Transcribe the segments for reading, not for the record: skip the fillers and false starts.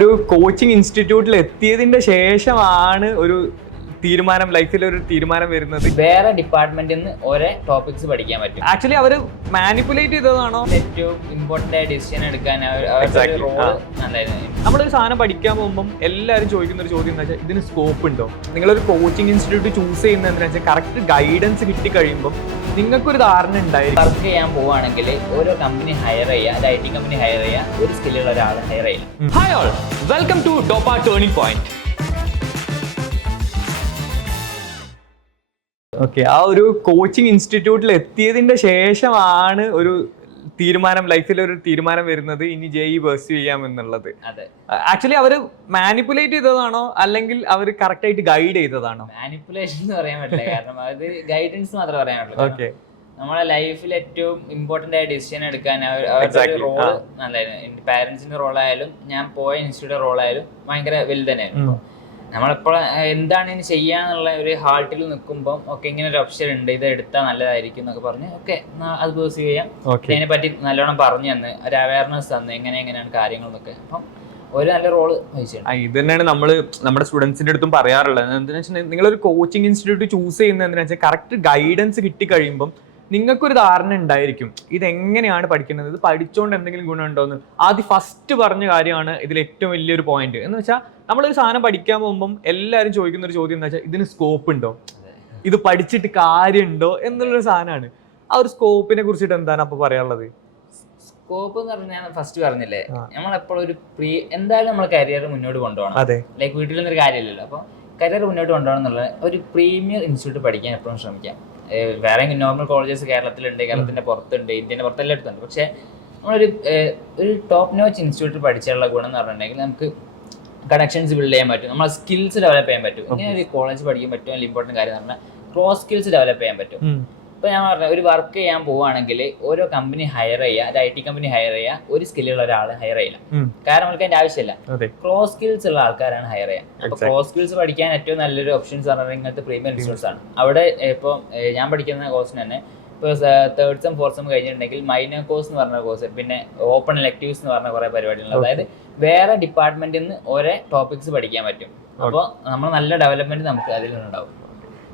ഒരു കോച്ചിങ് ഇൻസ്റ്റിറ്റ്യൂട്ടിൽ എത്തിയതിന്റെ ശേഷമാണ് ഒരു തീരുമാനം, ലൈഫിൽ ഒരു തീരുമാനം വരുന്നത്. വേറെ ഡിപ്പാർട്ട്മെന്റിൽ നിന്ന് ഓരോ ടോപ്പിക്സ് പഠിക്കാൻ പറ്റും. ആക്ച്വലി അവര് മാനിപ്പുലേറ്റ് ചെയ്തതാണോ? ഏറ്റവും ഇമ്പോർട്ടന്റ് ആയ ഡിസിഷൻ എടുക്കാൻ നമ്മളൊരു സാധനം പഠിക്കാൻ പോകുമ്പോൾ എല്ലാവരും ചോദിക്കുന്ന ഒരു ചോദ്യം എന്താ വെച്ചാൽ, ഇതിന് സ്കോപ്പ് ഉണ്ടോ? നിങ്ങളൊരു കോച്ചിങ് ഇൻസ്റ്റിറ്റ്യൂട്ട് ചൂസ് ചെയ്യുന്നത് എന്താ വെച്ചാൽ കറക്റ്റ് ഗൈഡൻസ് കിട്ടി കഴിയുമ്പോൾ നിങ്ങൾക്കൊരു ധാരണ ഉണ്ടായിരിക്കും. വർക്ക് ചെയ്യാൻ പോവുകയാണെങ്കിൽ ഓരോ കമ്പനി ഹയർ ചെയ്യുക, അത് IT കമ്പനി ഹയർ ചെയ്യുക, ഒരു സ്കില്ലുള്ള ഒരാൾ ഹയർ ചെയ്യില്ല. Hi all, welcome to Dopa turning point. Okay, ആ ഒരു കോച്ചിങ് ഇൻസ്റ്റിറ്റ്യൂട്ടിൽ എത്തിയതിന്റെ ശേഷമാണ് ഒരു തീരുമാനം, ലൈഫിൽ ഒരു തീരുമാനം വരുന്നത് ഇനി JEE പെർസ്യൂ ചെയ്യാം എന്നുള്ളത്. ആക്ച്വലി അവര് മാനിപ്പുലേറ്റ് ചെയ്തതാണോ അല്ലെങ്കിൽ അവർ കറക്റ്റ് ആയിട്ട് ഗൈഡ് ചെയ്തതാണോ? മാനിപ്പുലേഷൻ എന്ന് പറയാൻ പറ്റില്ല, കാരണം അത് ഗൈഡൻസ് മാത്രമേ പറയാൻ പറ്റുള്ളൂ. ഓക്കെ, നമ്മളെ ലൈഫിൽ ഏറ്റവും ഇമ്പോർട്ടന്റ് ആയ ഡിസിഷൻ എടുക്കാൻ അവരുടെ റോള് നല്ലതായിരുന്നു. പാരന്റ്സിന്റെ റോളായാലും ഞാൻ പോയ ഇൻസ്റ്റിറ്റ്യൂട്ട് റോളായാലും ഭയങ്കര വലുത് തന്നെയായിരുന്നു. നമ്മളിപ്പോൾ എന്താണ് ഇനി ചെയ്യാന്നുള്ള ഒരു ഹാർട്ടിൽ നിൽക്കുമ്പോൾ ഓക്കെ ഇങ്ങനെ ഒരു ഓപ്ഷൻ ഉണ്ട്, ഇത് എടുത്താൽ നല്ലതായിരിക്കും എന്നൊക്കെ പറഞ്ഞ് ഓക്കെ അത് പേഴ്സ്യൂ ചെയ്യാം. ഇതിനെ പറ്റി നല്ലോണം പറഞ്ഞു തന്ന് ഒരു അവയർനെസ് തന്നു എങ്ങനെയാണ് കാര്യങ്ങൾ എന്നൊക്കെ. അപ്പം ഒരു നല്ല റോള് വഹിച്ചിട്ടുണ്ട്. ഇത് തന്നെയാണ് നമ്മുടെ സ്റ്റുഡൻസിന്റെ അടുത്തും പറയാറുള്ളത്. എന്താണെന്ന് വെച്ചാൽ നിങ്ങളൊരു കോച്ചിങ് ഇൻസ്റ്റിറ്റ്യൂട്ട് ചൂസ് ചെയ്യുന്നത് എന്താണെന്ന് വെച്ചാൽ കറക്റ്റ് ഗൈഡൻസ് കിട്ടി കഴിയുമ്പോൾ നിങ്ങൾക്കൊരു ധാരണ ഉണ്ടായിരിക്കും ഇതെങ്ങനെയാണ് പഠിക്കുന്നത്, ഇത് പഠിച്ചുകൊണ്ട് എന്തെങ്കിലും ഗുണമുണ്ടോ എന്ന്. ആദ്യം ഫസ്റ്റ് പറഞ്ഞ കാര്യമാണ് ഇതിൽ ഏറ്റവും വലിയൊരു പോയിന്റ് എന്ന് വെച്ചാൽ, നമ്മളൊരു സാധനം പഠിക്കാൻ പോകുമ്പോൾ എല്ലാവരും ചോദിക്കുന്ന ഒരു ചോദ്യം എന്താ വെച്ചാൽ, ഇതിന് സ്കോപ്പ് ഉണ്ടോ, ഇത് പഠിച്ചിട്ട് കാര്യമുണ്ടോ എന്നുള്ളൊരു സാധനമാണ്. ആ ഒരു സ്കോപ്പിനെ കുറിച്ചിട്ട് എന്താണ് അപ്പൊ പറയാനുള്ളത്? സ്കോപ്പ് എന്ന് പറഞ്ഞാൽ ഫസ്റ്റ് പറഞ്ഞില്ലേ, നമ്മളെപ്പോഴും ഒരു എന്തായാലും നമ്മൾ കരിയർ മുന്നോട്ട് കൊണ്ടുപോകണം. ലൈക്ക് വീട്ടിൽ നിന്നൊരു കാര്യമില്ലല്ലോ. അപ്പോൾ കരിയർ മുന്നോട്ട് കൊണ്ടുപോകണം എന്നുള്ള ഒരു പ്രീമിയർ ഇൻസ്റ്റിറ്റ്യൂട്ട് പഠിക്കാൻ എപ്പോഴും ശ്രമിക്കാം. വേറെ നോർമൽ കോളേജസ് കേരളത്തിലുണ്ട്, കേരളത്തിന്റെ പുറത്തുണ്ട്, ഇന്ത്യന്റെ പുറത്ത് എല്ലായിടത്തുണ്ട്. പക്ഷെ നമ്മളൊരു ടോപ്പ് നോച്ച് ഇൻസ്റ്റിറ്റ്യൂട്ടിൽ പഠിച്ചുള്ള ഗുണം എന്ന് പറഞ്ഞിട്ടുണ്ടെങ്കിൽ നമുക്ക് കണക്ഷൻസ് ബിൽഡ് ചെയ്യാൻ പറ്റും, നമ്മളെ സ്കിൽസ് ഡെവലപ്പ് ചെയ്യാൻ പറ്റും. ഇങ്ങനെ ഒരു കോളേജ് പഠിക്കാൻ പറ്റും. വലിയ ഇമ്പോർട്ടൻറ്റ് കാര്യം എന്ന് പറഞ്ഞാൽ ക്രോസ് സ്കിൽസ് ഡെവലപ്പ് ചെയ്യാൻ പറ്റും. ഇപ്പോൾ ഞാൻ പറഞ്ഞ ഒരു വർക്ക് ചെയ്യാൻ പോവുകയാണെങ്കിൽ ഓരോ കമ്പനി ഹയർ ചെയ്യുക, അത് IT കമ്പനി ഹയർ ചെയ്യുക, ഒരു സ്കില്ലുള്ള ഒരാൾ ഹയർ ചെയ്യില്ല. കാരണം നമുക്ക് അതിന്റെ ആവശ്യമില്ല. ക്രോസ് സ്കിൽസ് ഉള്ള ആൾക്കാരാണ് ഹയർ ചെയ്യുക. അപ്പോൾ ക്രോസ് സ്കിൽസ് പഠിക്കാൻ ഏറ്റവും നല്ലൊരു ഓപ്ഷൻസ് പറഞ്ഞാൽ ഇങ്ങനത്തെ പ്രീമിയം ഇൻസ്റ്റിറ്റ്യൂട്ട്സ് ആണ്. അവിടെ ഇപ്പോൾ ഞാൻ പഠിക്കുന്ന കോഴ്സിന് തന്നെ ഇപ്പോൾ 3rd സെം 4th സെം കഴിഞ്ഞിട്ടുണ്ടെങ്കിൽ മൈനർ കോഴ്സ് എന്ന് പറഞ്ഞ കോഴ്സ്, പിന്നെ ഓപ്പൺ എലക്ടീവ്സ് എന്ന് പറഞ്ഞ കുറേ പരിപാടികളുണ്ട്. അതായത് വേറെ ഡിപ്പാർട്ട്മെന്റിൽ നിന്ന് ഓരോ ടോപ്പിക്സ് പഠിക്കാൻ പറ്റും. അപ്പോൾ നമ്മൾ നല്ല ഡെവലപ്മെന്റ് നമുക്ക് അതിൽ നിന്നുണ്ടാവും.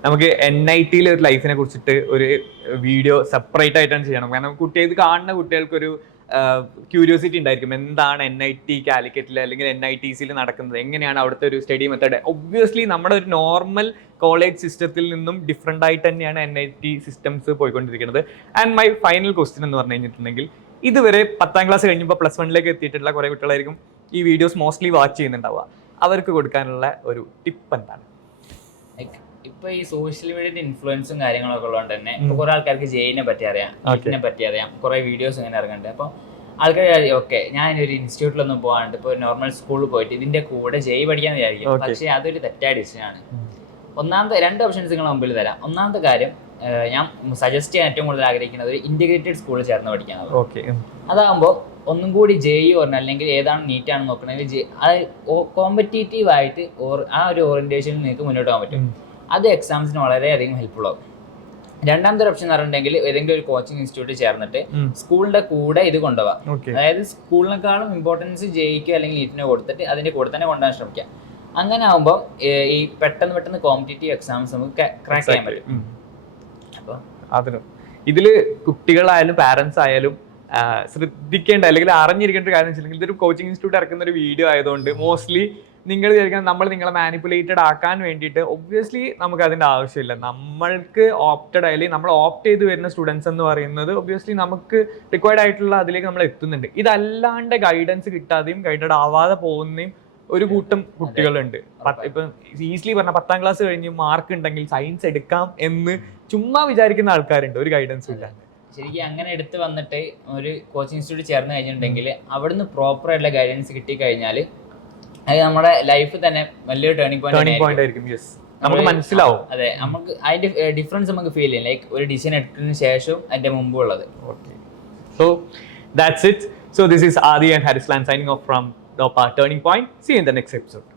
നമുക്ക് NIT ഒരു ലൈഫിനെ കുറിച്ചിട്ട് ഒരു വീഡിയോ സെപ്പറേറ്റ് ആയിട്ടാണ് ചെയ്യണം. കാരണം കുട്ടികൾക്ക് കാണുന്ന കുട്ടികൾക്കൊരു ക്യൂരിയോസിറ്റി ഉണ്ടായിരിക്കും, എന്താണ് NIT കാലിക്കറ്റിൽ അല്ലെങ്കിൽ NITസിൽ നടക്കുന്നത്, എങ്ങനെയാണ് അവിടുത്തെ ഒരു സ്റ്റഡി മെത്തേഡ്. ഒബ്വിയസ്ലി നമ്മുടെ ഒരു നോർമൽ കോളേജ് സിസ്റ്റത്തിൽ നിന്നും ഡിഫറെൻ്റ് ആയിട്ട് തന്നെയാണ് NIT സിസ്റ്റംസ് പോയിക്കൊണ്ടിരിക്കുന്നത്. ആൻഡ് മൈ ഫൈനൽ ക്വസ്റ്റ്യൻ എന്ന് പറഞ്ഞു കഴിഞ്ഞിട്ടുണ്ടെങ്കിൽ, ഇതുവരെ 10ാം ക്ലാസ് കഴിഞ്ഞപ്പോൾ +1 എത്തിയിട്ടുള്ള കുറേ കുട്ടികളായിരിക്കും ഈ വീഡിയോസ് മോസ്റ്റ്ലി വാച്ച് ചെയ്യുന്നുണ്ടാവുക. അവർക്ക് കൊടുക്കാനുള്ള ഒരു ടിപ്പ് എന്താണ്? ഇപ്പൊ ഈ സോഷ്യൽ മീഡിയയുടെ ഇൻഫ്ലുവൻസും കാര്യങ്ങളൊക്കെ ഉള്ളതുകൊണ്ട് തന്നെ ഇപ്പൊ കുറെ ആൾക്കാർക്ക് JEE പറ്റി അറിയാം, NIT പറ്റി അറിയാം, കുറെ വീഡിയോസ് ഇങ്ങനെ ഇറങ്ങുന്നുണ്ട്. അപ്പൊ ആൾക്കാർ ഓക്കെ ഞാൻ ഒരു ഇൻസ്റ്റിറ്റ്യൂട്ടിലൊന്നും പോകാണ്ട് ഇപ്പൊ നോർമൽ സ്കൂളിൽ പോയിട്ട് ഇതിന്റെ കൂടെ JEE പഠിക്കാന്ന് വിചാരിക്കും. പക്ഷെ അതൊരു തെറ്റായ ഡിസിഷൻ ആണ്. ഒന്നാമത്തെ 2 ഓപ്ഷൻസ് നിങ്ങൾ മുമ്പിൽ തരാം. ഒന്നാമത്തെ കാര്യം, ഞാൻ സജസ്റ്റ് ചെയ്യാൻ ഏറ്റവും കൂടുതൽ ആഗ്രഹിക്കുന്നത് ഒരു ഇന്റഗ്രേറ്റഡ് സ്കൂളിൽ ചേർന്ന് പഠിക്കാനാണ്. അതാകുമ്പോൾ ഒന്നും കൂടി JEE പറഞ്ഞ അല്ലെങ്കിൽ ഏതാണ് നീറ്റാണെന്ന് നോക്കണമെങ്കിൽ കോമ്പറ്റീറ്റീവ് ആയിട്ട് ആ ഒരു ഓറിയന്റേഷനിൽ നിങ്ങൾക്ക് മുന്നോട്ട് പോകാൻ പറ്റും. അത് എക്സാംസിന് വളരെയധികം ഹെൽപ്ഫുൾ ആവും. രണ്ടാമത്തെ ഓപ്ഷൻ എന്ന് പറഞ്ഞിട്ടുണ്ടെങ്കിൽ ഏതെങ്കിലും ഒരു കോച്ചിങ് ഇൻസ്റ്റിറ്റ്യൂട്ട് ചേർന്നിട്ട് സ്കൂളിന്റെ കൂടെ ഇത് കൊണ്ടുപോകാം. അതായത് സ്കൂളിനേക്കാളും ഇമ്പോർട്ടൻസ് JEEക്കോ അല്ലെങ്കിൽ NEETനോ കൊടുത്തിട്ട് അതിന്റെ കൂടെ തന്നെ കൊണ്ടുപോകാൻ ശ്രമിക്കാം. അങ്ങനെ ആകുമ്പോൾ ഈ പെട്ടെന്ന് കോമ്പറ്റീറ്റീവ് എക്സാംസ് നമുക്ക് ക്രാക്ക് ചെയ്യാൻ പറ്റും. അപ്പോൾ അതിനും ഇതില് കുട്ടികളായാലും പാരന്റ്സ് ആയാലും ശ്രദ്ധിക്കേണ്ട അല്ലെങ്കിൽ അറിഞ്ഞിരിക്കേണ്ട ഒരു കാര്യം വെച്ചിട്ടുണ്ടെങ്കിൽ, ഇതൊരു കോച്ചിങ് ഇൻസ്റ്റിറ്റ്യൂട്ട് ഇറക്കുന്ന ഒരു വീഡിയോ ആയതുകൊണ്ട് മോസ്റ്റ്ലി നിങ്ങൾ വിചാരിക്കുന്നത് നമ്മൾ നിങ്ങളെ മാനിപ്പുലേറ്റഡ് ആക്കാൻ വേണ്ടിയിട്ട് ഒബ്വിയസ്ലി നമുക്ക് അതിൻ്റെ ആവശ്യമില്ല. നമ്മൾക്ക് ഓപ്റ്റഡ് അല്ലെങ്കിൽ നമ്മൾ ഓപ്റ്റ് ചെയ്ത് വരുന്ന സ്റ്റുഡൻസ് എന്ന് പറയുന്നത് ഒബ്വിയസ്ലി നമുക്ക് റിക്വയർഡ് ആയിട്ടുള്ള അതിലേക്ക് നമ്മൾ എത്തുന്നുണ്ട്. ഇതല്ലാണ്ട് ഗൈഡൻസ് കിട്ടാതെയും ഗൈഡഡ് ആവാതെ പോകുന്നതും ഒരു കൂട്ടം കുട്ടികളുണ്ട്. ഇപ്പം ഈസിലി പറഞ്ഞാൽ 10ാം ക്ലാസ് കഴിഞ്ഞ് മാർക്ക് ഉണ്ടെങ്കിൽ സയൻസ് എടുക്കാം എന്ന് ചുമ്മാ വിചാരിക്കുന്ന ആൾക്കാരുണ്ട്, ഒരു ഗൈഡൻസും ഇല്ല. ശരിക്കും അങ്ങനെ എടുത്ത് വന്നിട്ട് ഒരു കോച്ചിങ് ഇൻസ്റ്റിറ്റ്യൂട്ട് ചേർന്ന് കഴിഞ്ഞിട്ടുണ്ടെങ്കിൽ അവിടുന്ന് പ്രോപ്പർ ആയിട്ടുള്ള ഗൈഡൻസ് കിട്ടിക്കഴിഞ്ഞാൽ അത് നമ്മുടെ ലൈഫ് തന്നെ വലിയൊരു ടേണിംഗ് പോയിന്റ് ആയിരിക്കും. നമുക്ക് മനസ്സിലാവും. അതെ, നമുക്ക് അതിന്റെ ഡിഫറൻസ് നമുക്ക് ഫീൽ ചെയ്യും. ലൈക്ക് ഒരു ഡിസിഷൻ എടുത്തതിന് ശേഷം അതിന്റെ മുമ്പുള്ളത്. So that's it. So this is Adi and Harislan signing off from Dopa Turning Point. See you in the next episode.